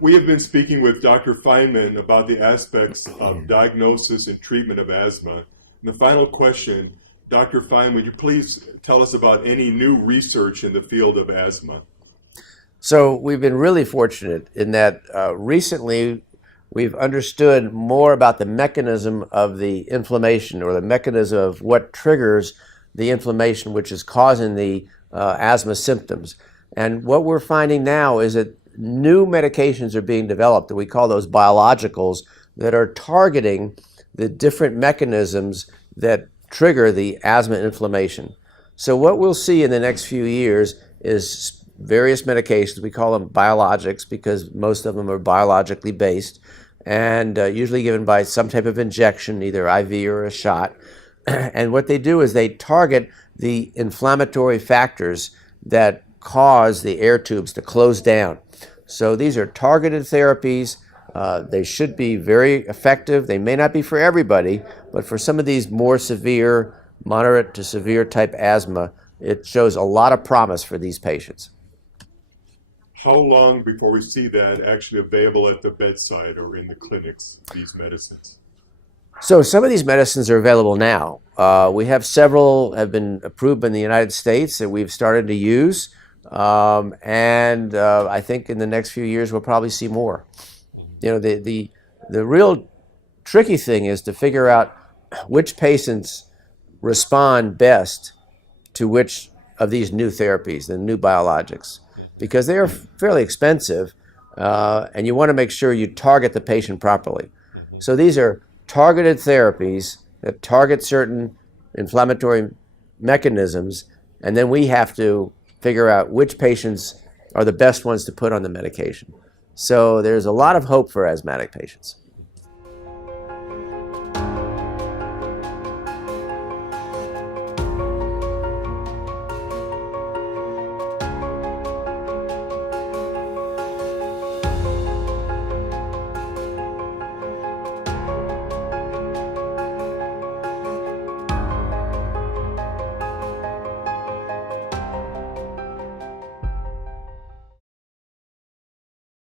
We have been speaking with Dr. Fineman about the aspects of diagnosis and treatment of asthma. And the final question, Dr. Fineman, would you please tell us about any new research in the field of asthma? So we've been really fortunate in that recently we've understood more about the mechanism of the inflammation, or the mechanism of what triggers the inflammation which is causing the asthma symptoms. And what we're finding now is that new medications are being developed, that we call those biologicals, that are targeting the different mechanisms that trigger the asthma inflammation. So what we'll see in the next few years is various medications. We call them biologics because most of them are biologically based, and usually given by some type of injection, either IV or a shot. And what they do is they target the inflammatory factors that cause the air tubes to close down. So these are targeted therapies. They should be very effective. They may not be for everybody, but for some of these more severe, moderate to severe type asthma, it shows a lot of promise for these patients. How long before we see that actually available at the bedside or in the clinics, these medicines? So some of these medicines are available now. We have several have been approved in the United States that we've started to use. And I think in the next few years we'll probably see more. You know, the real tricky thing is to figure out which patients respond best to which of these new therapies, the new biologics, because they are fairly expensive, and you want to make sure you target the patient properly. So these are targeted therapies that target certain inflammatory mechanisms, and then we have to figure out which patients are the best ones to put on the medication. So there's a lot of hope for asthmatic patients.